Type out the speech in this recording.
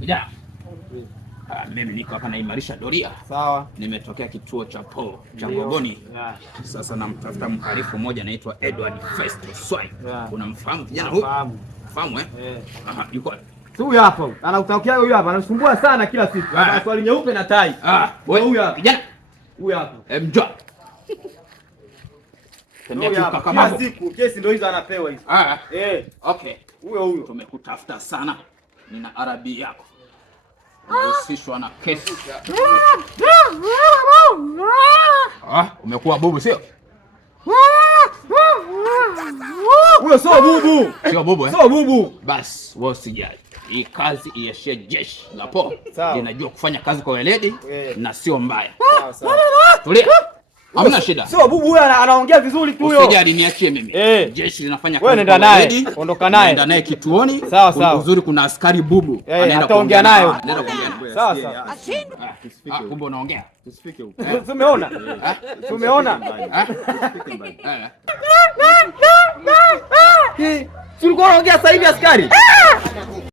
Ya. Mimi niko hapa naimarisha doria. Sawa. Nimetokea kituo cha cha Ngogoni. Sasa namtafuta mhalifu mmoja anaitwa Edward Festo Swai. Unamfahamu kijana huyu? Fahamu Aha, yuko. Huyu hapa. Anautokea huyu hapa. Anasumbua sana kila siku. Ana swali nyeupe na tai. Huyu hapa. Kijana. Huyu hapa. Njoo. Kila siku kesi ndio hizo anapewa hizo. Okay. Huyo tumekutafuta sana. Nina arabi yako. Unahusishwa na kesi. Umekuwa bubu sio? Huyo sio bubu. Sio bubu Sio bubu. Basi wewe usijali. Hii kazi iashie jeshi la polisi. Linajua kufanya kazi kwa weledi na sio mbaya. Sawa. Tulia. Hamna shida. Sio bubu huyo, anaongea vizuri tu huyo. Usijali, niachie mimi. Jeshi linafanya kazi. Wewe nenda naye. Ondoka naye. Nenda naye kituoni. Sawa. Uzuri kuna askari bubu. Anaenda kuongea naye. Sawa. Kumbe unaongea. Tusifike huko. Tumeona. Tumeona. Tulikuwa tunaongea sasa hivi askari.